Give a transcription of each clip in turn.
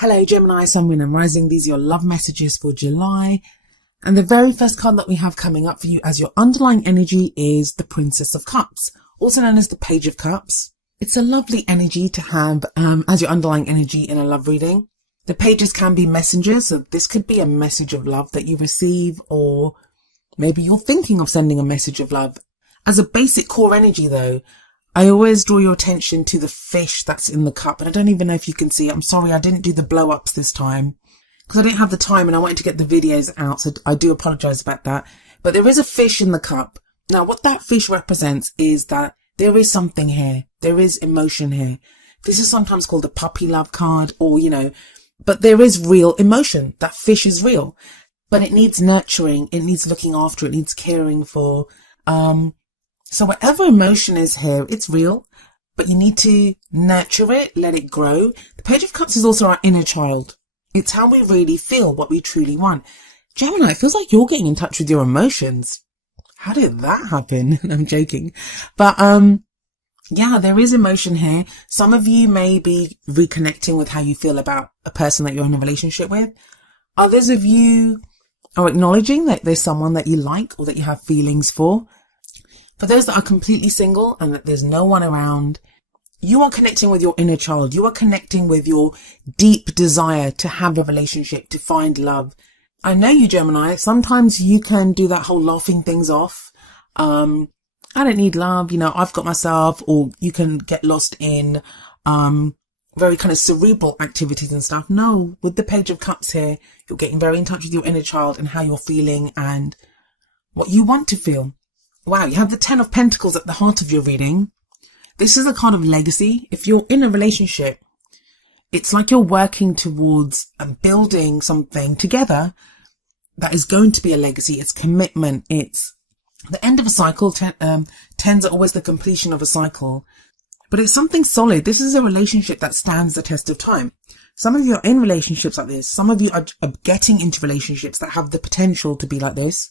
Hello Gemini, Sun, Moon and Rising. These are your love messages for July. And the very first card that we have coming up for you as your underlying energy is the Princess of Cups, also known as the Page of Cups. It's a lovely energy to have as your underlying energy in a love reading. The pages can be messengers, so this could be a message of love that you receive, or maybe you're thinking of sending a message of love. As a basic core energy though, I always draw your attention to the fish that's in the cup. And I don't even know if you can see it. I'm sorry, I didn't do the blow ups this time because I didn't have the time and I wanted to get the videos out. So I do apologize about that. But there is a fish in the cup. Now, what that fish represents is that there is something here. There is emotion here. This is sometimes called a puppy love card, or, but there is real emotion. That fish is real, but it needs nurturing. It needs looking after. It needs caring for. So whatever emotion is here, it's real, but you need to nurture it, let it grow. The Page of Cups is also our inner child. It's how we really feel, what we truly want. Gemini, it feels like you're getting in touch with your emotions. How did that happen? I'm joking. But, yeah, there is emotion here. Some of you may be reconnecting with how you feel about a person that you're in a relationship with. Others of you are acknowledging that there's someone that you like or that you have feelings for. For those that are completely single and that there's no one around, you are connecting with your inner child. You are connecting with your deep desire to have a relationship, to find love. I know you, Gemini. Sometimes you can do that whole laughing things off. I don't need love. I've got myself, or you can get lost in, very kind of cerebral activities and stuff. No, with the Page of Cups here, you're getting very in touch with your inner child and how you're feeling and what you want to feel. Wow, you have the Ten of Pentacles at the heart of your reading. This is a card of legacy. If you're in a relationship, it's like you're working towards and building something together that is going to be a legacy. It's commitment. It's the end of a cycle. Tens are always the completion of a cycle. But it's something solid. This is a relationship that stands the test of time. Some of you are in relationships like this. Some of you are getting into relationships that have the potential to be like this.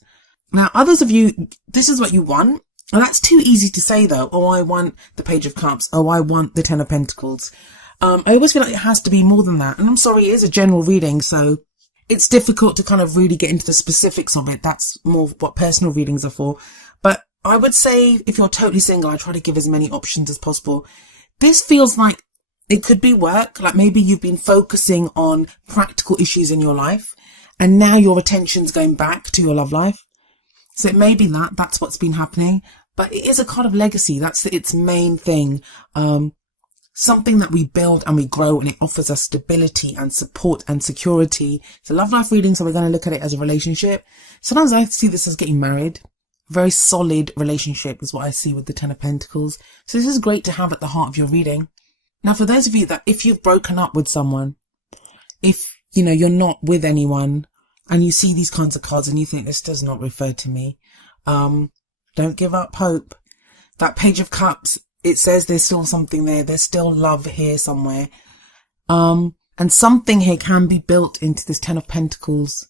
Now, others of you, this is what you want. And that's too easy to say though. Oh, I want the Page of Cups. Oh, I want the Ten of Pentacles. I always feel like it has to be more than that. And I'm sorry, it is a general reading, so it's difficult to kind of really get into the specifics of it. That's more what personal readings are for. But I would say if you're totally single, I try to give as many options as possible. This feels like it could be work. Like maybe you've been focusing on practical issues in your life and now your attention's going back to your love life. So it may be that's what's been happening, but it is a card of legacy. That's its main thing. Something that we build and we grow, and it offers us stability and support and security. It's a love life reading, so we're going to look at it as a relationship. Sometimes I see this as getting married. Very solid relationship is what I see with the Ten of Pentacles. So this is great to have at the heart of your reading. Now, for those of you that if you've broken up with someone, if, you're not with anyone, and you see these kinds of cards and you think this does not refer to me, don't give up hope. That Page of Cups, it says there's still something there. There's still love here somewhere. And something here can be built into this Ten of Pentacles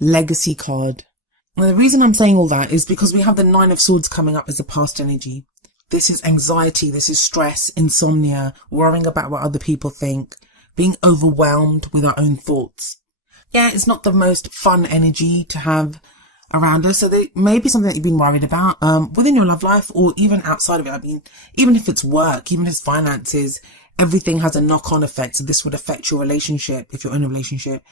legacy card. And the reason I'm saying all that is because we have the Nine of Swords coming up as the past energy. This is anxiety. This is stress, insomnia, worrying about what other people think, being overwhelmed with our own thoughts. Yeah, it's not the most fun energy to have around us. So there may be something that you've been worried about within your love life or even outside of it. I mean, even if it's work, even if it's finances, everything has a knock-on effect. So this would affect your relationship if you're in a relationship.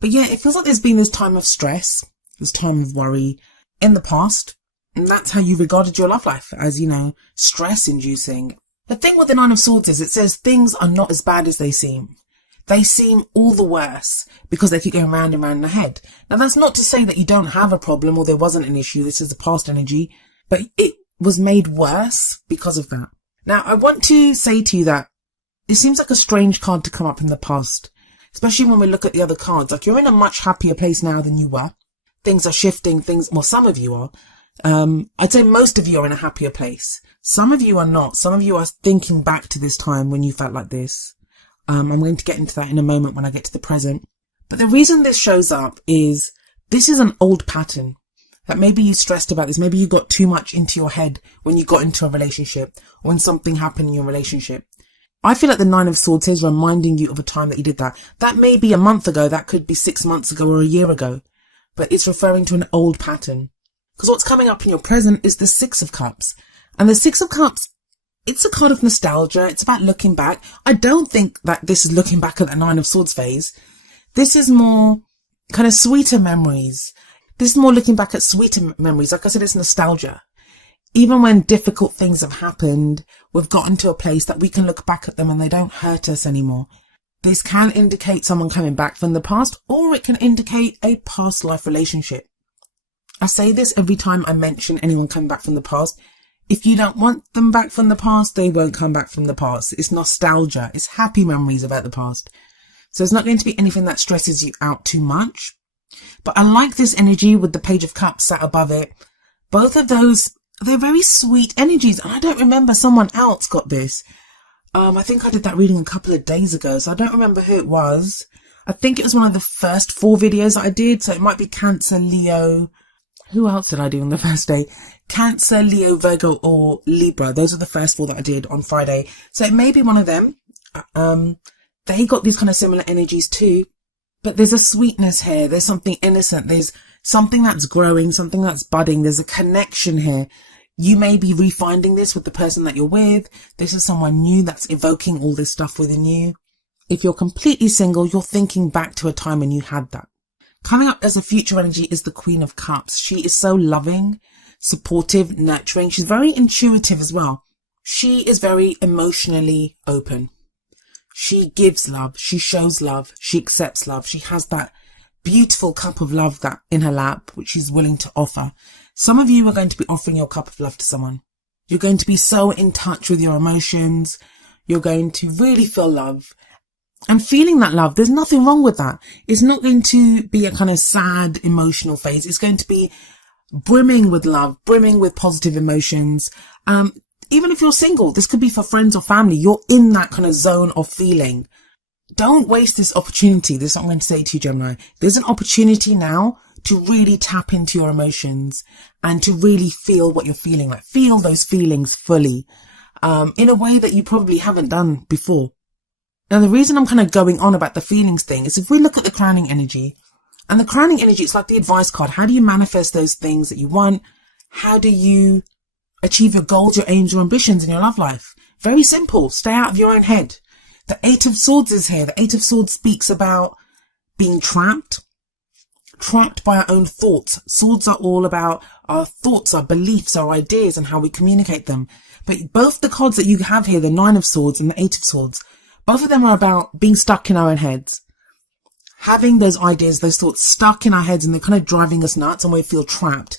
But yeah, it feels like there's been this time of stress, this time of worry in the past. And that's how you regarded your love life, as, stress-inducing. The thing with the Nine of Swords is it says things are not as bad as they seem. They seem all the worse because they keep going round and round in the head. Now, that's not to say that you don't have a problem or there wasn't an issue. This is the past energy, but it was made worse because of that. Now, I want to say to you that it seems like a strange card to come up in the past, especially when we look at the other cards. Like you're in a much happier place now than you were. Things are shifting, some of you are. I'd say most of you are in a happier place. Some of you are not. Some of you are thinking back to this time when you felt like this. I'm going to get into that in a moment when I get to the present. But the reason this shows up is this is an old pattern that maybe you stressed about this. Maybe you got too much into your head when you got into a relationship or when something happened in your relationship. I feel like the Nine of Swords is reminding you of a time that you did that. That may be a month ago, that could be 6 months ago or a year ago, but it's referring to an old pattern. Because what's coming up in your present is the Six of Cups. And the Six of Cups, it's a card of nostalgia. It's about looking back. I don't think that this is looking back at the Nine of Swords phase. This is more kind of sweeter memories. This is more looking back at sweeter memories. Like I said, it's nostalgia. Even when difficult things have happened, we've gotten to a place that we can look back at them and they don't hurt us anymore. This can indicate someone coming back from the past, or it can indicate a past life relationship. I say this every time I mention anyone coming back from the past. If you don't want them back from the past, they won't come back from the past. It's nostalgia. It's happy memories about the past. So it's not going to be anything that stresses you out too much. But I like this energy with the Page of Cups sat above it. Both of those, they're very sweet energies. And I don't remember someone else got this. I think I did that reading a couple of days ago, so I don't remember who it was. I think it was one of the first 4 videos that I did. So it might be Cancer, Leo. Who else did I do on the first day? Cancer, Leo, Virgo, or Libra. Those are the first 4 that I did on Friday. So it may be one of them. They got these kind of similar energies too. But there's a sweetness here. There's something innocent. There's something that's growing, something that's budding. There's a connection here. You may be refinding this with the person that you're with. This is someone new that's evoking all this stuff within you. If you're completely single, you're thinking back to a time when you had that. Coming up as a future energy is the Queen of Cups. She is so loving, supportive, nurturing. She's very intuitive as well. She is very emotionally open. She gives love. She shows love. She accepts love. She has that beautiful cup of love that in her lap, which she's willing to offer. Some of you are going to be offering your cup of love to someone. You're going to be so in touch with your emotions. You're going to really feel love. And feeling that love, there's nothing wrong with that. It's not going to be a kind of sad emotional phase. It's going to be brimming with love, brimming with positive emotions. Even if you're single, this could be for friends or family. You're in that kind of zone of feeling. Don't waste this opportunity. This is what I'm going to say to you, Gemini. There's an opportunity now to really tap into your emotions and to really feel what you're feeling. Like feel those feelings fully, in a way that you probably haven't done before. Now, the reason I'm kind of going on about the feelings thing is if we look at the crowning energy, and the crowning energy, it's like the advice card. How do you manifest those things that you want? How do you achieve your goals, your aims, your ambitions in your love life? Very simple. Stay out of your own head. The Eight of Swords is here. The Eight of Swords speaks about being trapped by our own thoughts. Swords are all about our thoughts, our beliefs, our ideas, and how we communicate them. But both the cards that you have here, the Nine of Swords and the Eight of Swords, both of them are about being stuck in our own heads. Having those ideas, those thoughts stuck in our heads, and they're kind of driving us nuts and we feel trapped.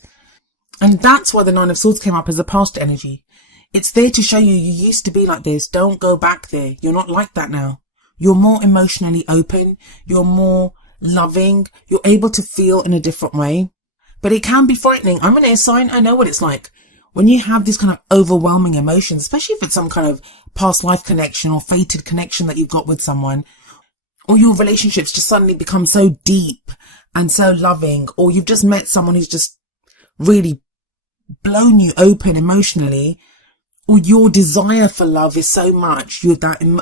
And that's why the Nine of Swords came up as a past energy. It's there to show you used to be like this. Don't go back there. You're not like that now. You're more emotionally open. You're more loving. You're able to feel in a different way. But it can be frightening. I'm an air sign. I know what it's like. When you have these kind of overwhelming emotions, especially if it's some kind of past life connection or fated connection that you've got with someone, or your relationships just suddenly become so deep and so loving, or you've just met someone who's just really blown you open emotionally, or your desire for love is so much,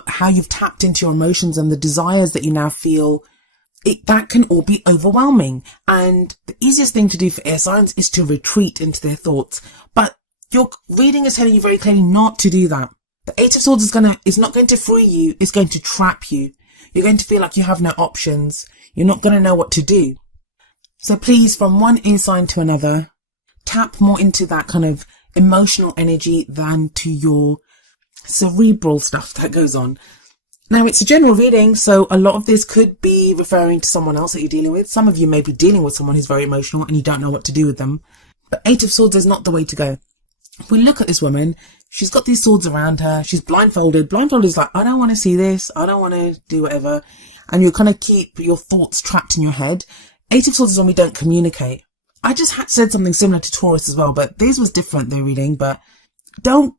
how you've tapped into your emotions and the desires that you now feel, that can all be overwhelming. And the easiest thing to do for air signs is to retreat into their thoughts. But your reading is telling you very clearly not to do that. The Eight of Swords is not going to free you. It's going to trap you. You're going to feel like you have no options. You're not going to know what to do. So please, from one air sign to another, tap more into that kind of emotional energy than to your cerebral stuff that goes on. Now, it's a general reading, so a lot of this could be referring to someone else that you're dealing with. Some of you may be dealing with someone who's very emotional and you don't know what to do with them. But Eight of Swords is not the way to go. If we look at this woman, she's got these swords around her. She's blindfolded. Blindfolded is like, I don't want to see this. I don't want to do whatever. And you kind of keep your thoughts trapped in your head. Eight of Swords is when we don't communicate. I just said something similar to Taurus as well, but this was different, their reading. But you're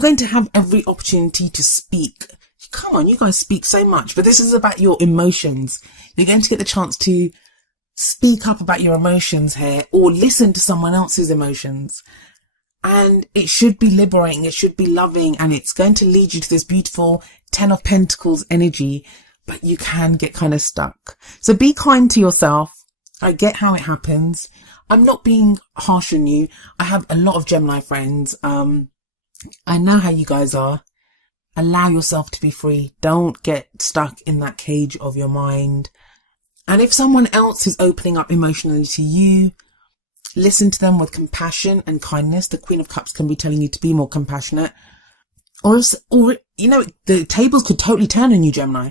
going to have every opportunity to speak. Come on, you guys speak so much, but this is about your emotions. You're going to get the chance to speak up about your emotions here, or listen to someone else's emotions. And it should be liberating, it should be loving, and it's going to lead you to this beautiful 10 of Pentacles energy, but you can get kind of stuck. So be kind to yourself. I get how it happens. I'm not being harsh on you. I have a lot of Gemini friends. I know how you guys are. Allow yourself to be free. Don't get stuck in that cage of your mind. And if someone else is opening up emotionally to you, listen to them with compassion and kindness. The Queen of Cups can be telling you to be more compassionate. Or you know, the tables could totally turn on you, Gemini.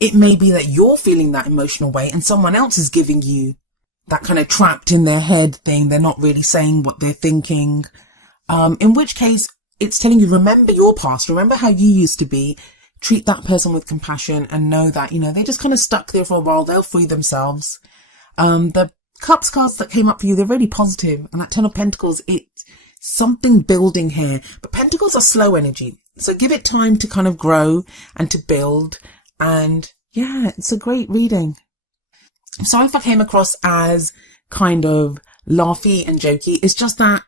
It may be that you're feeling that emotional way and someone else is giving you that kind of trapped in their head thing. They're not really saying what they're thinking. In which case, it's telling you, remember your past. Remember how you used to be. Treat that person with compassion and know that, you know, they're just kind of stuck there for a while. They'll free themselves. The Cups cards that came up for you, they're really positive. And that 10 of Pentacles, it's something building here. But Pentacles are slow energy. So give it time to kind of grow and to build. And yeah, it's a great reading. I'm sorry if I came across as kind of laughy and jokey. It's just that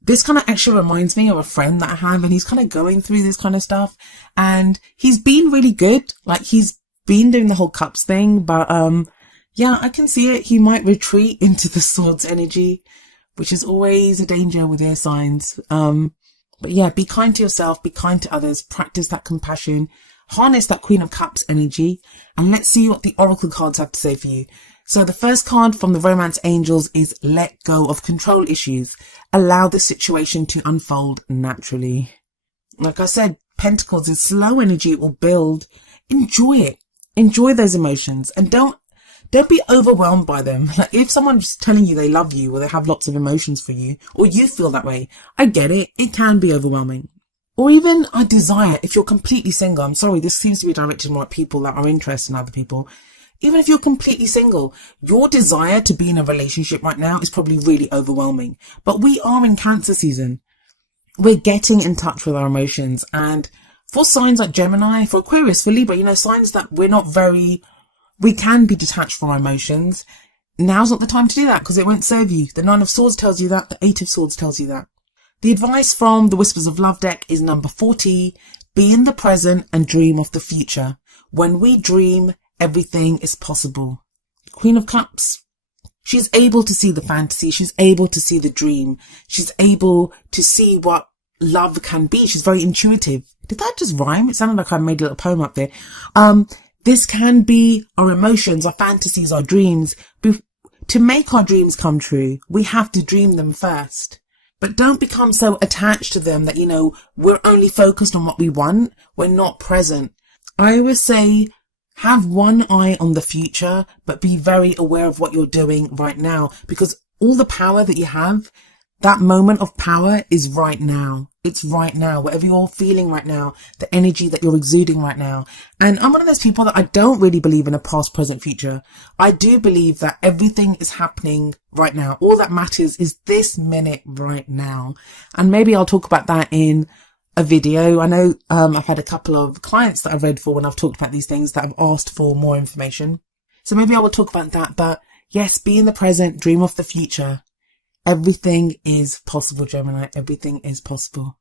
this kind of actually reminds me of a friend that I have, and he's kind of going through this kind of stuff. And he's been really good. Like, he's been doing the whole Cups thing, but yeah, I can see it. He might retreat into the Swords energy, which is always a danger with air signs. But yeah, be kind to yourself, be kind to others, practice that compassion, harness that Queen of Cups energy, and let's see what the Oracle cards have to say for you. So the first card from the Romance Angels is let go of control issues. Allow the situation to unfold naturally. Like I said, Pentacles is slow energy. It will build. Enjoy it. Enjoy those emotions, and don't be overwhelmed by them. Like, if someone's telling you they love you or they have lots of emotions for you, or you feel that way, I get it. It can be overwhelming. Or even a desire, if you're completely single. I'm sorry, this seems to be directed more at people that are interested in other people. Even if you're completely single, your desire to be in a relationship right now is probably really overwhelming. But we are in Cancer season. We're getting in touch with our emotions. And for signs like Gemini, for Aquarius, for Libra, you know, signs that we can be detached from our emotions. Now's not the time to do that, because it won't serve you. The 9 of Swords tells you that. The 8 of Swords tells you that. The advice from the Whispers of Love deck is number 40. Be in the present and dream of the future. When we dream, everything is possible. Queen of Cups. She's able to see the fantasy. She's able to see the dream. She's able to see what love can be. She's very intuitive. Did that just rhyme? It sounded like I made a little poem up there. This can be our emotions, our fantasies, our dreams. To make our dreams come true, we have to dream them first. But don't become so attached to them that, you know, we're only focused on what we want. We're not present. I always say, have one eye on the future, but be very aware of what you're doing right now, because all the power that you have, that moment of power is right now. It's right now. Whatever you're feeling right now, the energy that you're exuding right now. And I'm one of those people that I don't really believe in a past, present, future. I do believe that everything is happening right now. All that matters is this minute right now. And maybe I'll talk about that in a video. I know I've had a couple of clients that I've read for when I've talked about these things that have asked for more information. So maybe I will talk about that. But yes, be in the present, dream of the future. Everything is possible, Gemini. Everything is possible.